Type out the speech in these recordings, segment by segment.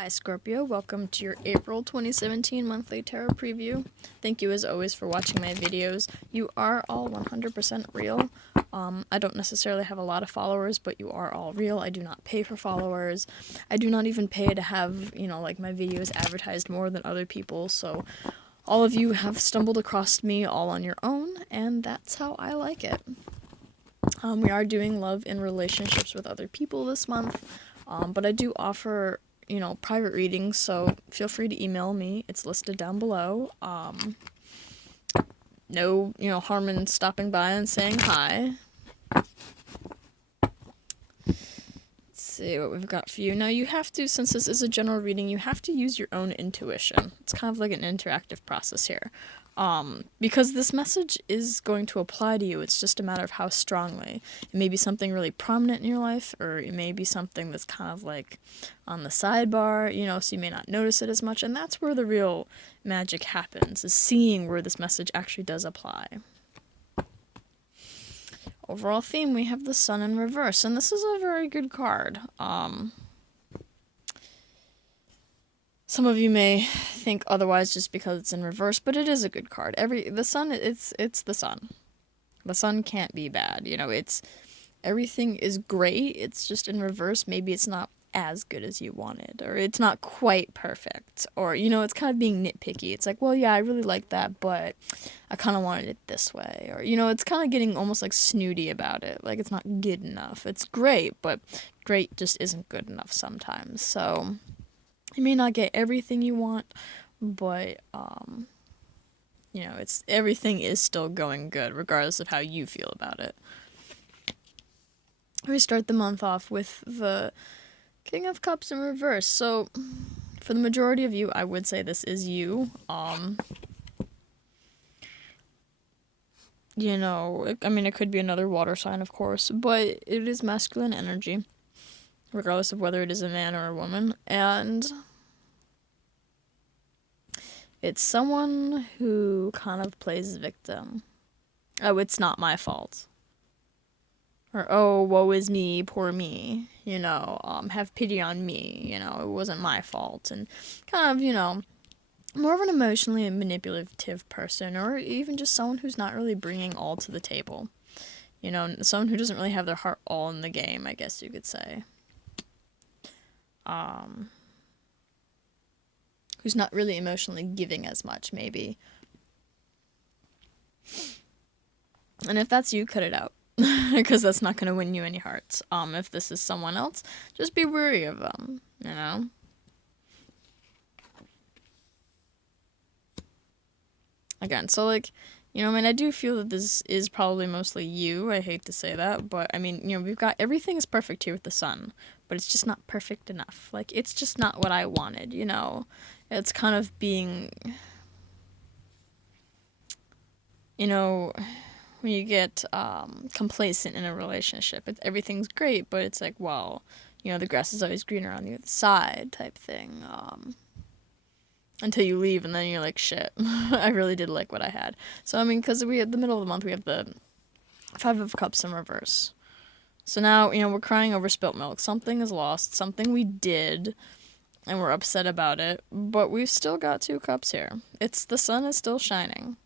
Hi Scorpio, welcome to your April 2017 monthly tarot preview. Thank you as always for watching my videos. You are all 100% real. I don't necessarily have a lot of followers, but you are all real. I do not pay for followers. I do not even pay to have, like my videos advertised more than other people, so all of you have stumbled across me all on your own, and that's how I like it. We are doing love in relationships with other people this month, but I do offer private readings, so feel free to email me. It's listed down below. No, harm in stopping by and saying hi. Let's see what we've got for you. Now you have to, since this is a general reading, you have to use your own intuition. It's kind of like an interactive process here. Because this message is going to apply to you, it's just a matter of how strongly. It may be something really prominent in your life, or it may be something that's kind of like on the sidebar, so you may not notice it as much, and that's where the real magic happens, is seeing where this message actually does apply. Overall theme, we have the Sun in reverse, and this is a very good card. Some of you may think otherwise just because it's in reverse, but it is a good card. The Sun, it's the Sun. The Sun can't be bad. Everything is great. It's just in reverse. Maybe it's not as good as you wanted, or it's not quite perfect, or it's kind of being nitpicky. It's like, well, yeah, I really like that, but I kind of wanted it this way, or it's kind of getting almost like snooty about it. Like it's not good enough. It's great, but great just isn't good enough sometimes. So you may not get everything you want, but everything is still going good regardless of how you feel about it. We start the month off with the King of Cups in reverse. So for the majority of you, I would say this is you. It could be another water sign, of course, but it is masculine energy, regardless of whether it is a man or a woman, and it's someone who kind of plays victim. Oh, it's not my fault. Or, oh, woe is me, poor me, have pity on me, it wasn't my fault, and kind of, more of an emotionally manipulative person, or even just someone who's not really bringing all to the table. Someone who doesn't really have their heart all in the game, I guess you could say. Who's not really emotionally giving as much, maybe. And if that's you, cut it out, because that's not going to win you any hearts. If this is someone else, just be wary of them, Again, so I do feel that this is probably mostly you. I hate to say that, but we've got everything is perfect here with the Sun, but it's just not perfect enough. Like, it's just not what I wanted, It's kind of being, when you get complacent in a relationship, everything's great, but it's like, well, the grass is always greener on the other side type thing. Until you leave, and then you're like, shit, I really did like what I had. So, because we at the middle of the month, we have the Five of Cups in reverse. So now, we're crying over spilt milk. Something is lost, something we did, and we're upset about it, but we've still got 2 cups here. The sun is still shining.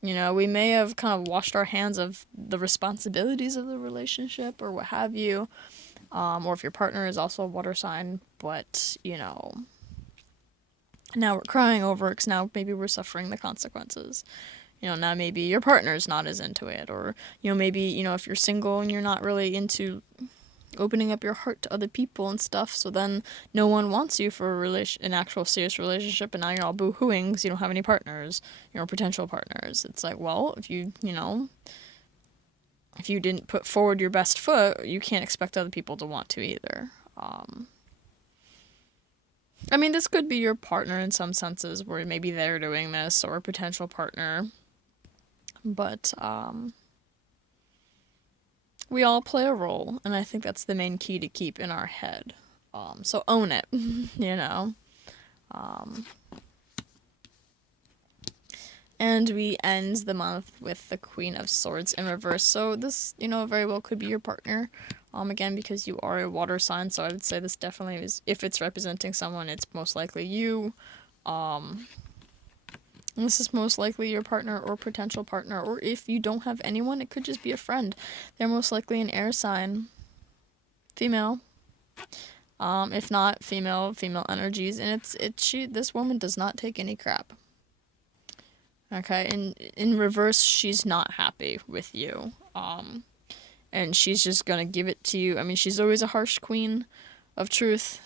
We may have kind of washed our hands of the responsibilities of the relationship, or what have you, or if your partner is also a water sign, but, now we're crying over it because now maybe we're suffering the consequences. Now maybe your partner's not as into it, or, maybe, if you're single and you're not really into opening up your heart to other people and stuff, so then no one wants you for an actual serious relationship, and now you're all boo-hooing because you don't have any partners, potential partners. It's like, well, if you didn't put forward your best foot, you can't expect other people to want to either. This could be your partner in some senses, where maybe they're doing this, or a potential partner. But, we all play a role, and I think that's the main key to keep in our head. So own it, And we end the month with the Queen of Swords in reverse. So this, very well could be your partner. Again, because you are a water sign, so I would say this definitely is, if it's representing someone, it's most likely you. This is most likely your partner or potential partner, or if you don't have anyone, it could just be a friend. They're most likely an air sign, female. If not, female energies, and this woman does not take any crap. Okay, in reverse, she's not happy with you. And she's just gonna give it to you. I mean, she's always a harsh queen of truth,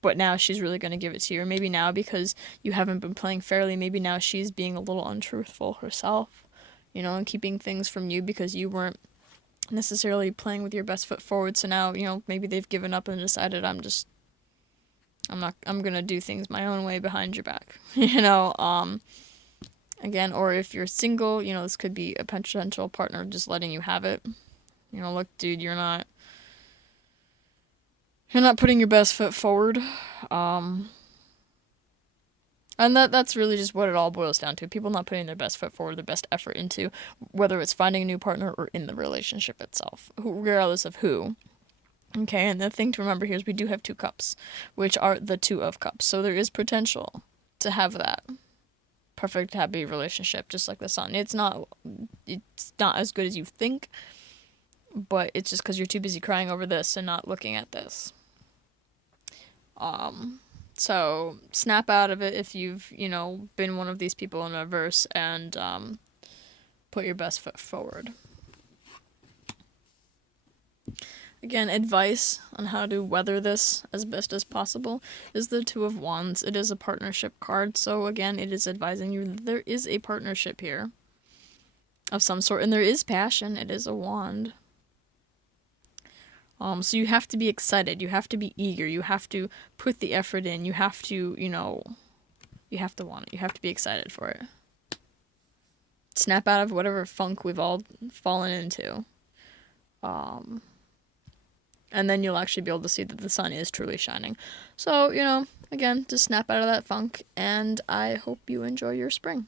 but now she's really gonna give it to you. Or maybe now, because you haven't been playing fairly, maybe now she's being a little untruthful herself, and keeping things from you because you weren't necessarily playing with your best foot forward. So now, maybe they've given up and decided I'm gonna do things my own way behind your back. Again, or if you're single, this could be a potential partner just letting you have it. Look, dude, you're not putting your best foot forward. And that's really just what it all boils down to. People not putting their best foot forward, their best effort into, whether it's finding a new partner or in the relationship itself, regardless of who. Okay, and the thing to remember here is we do have 2 cups, which are the 2 of cups. So there is potential to have that perfect, happy relationship, just like the sun. It's not as good as you think, but it's just because you're too busy crying over this and not looking at this. So snap out of it if you've, been one of these people in reverse, and put your best foot forward. Again, advice on how to weather this as best as possible is the 2 of Wands. It is a partnership card, so again, it is advising you that there is a partnership here of some sort, and there is passion. It is a wand. So you have to be excited. You have to be eager. You have to put the effort in. You have to, you have to want it. You have to be excited for it. Snap out of whatever funk we've all fallen into. And then you'll actually be able to see that the sun is truly shining. So, again, just snap out of that funk, and I hope you enjoy your spring.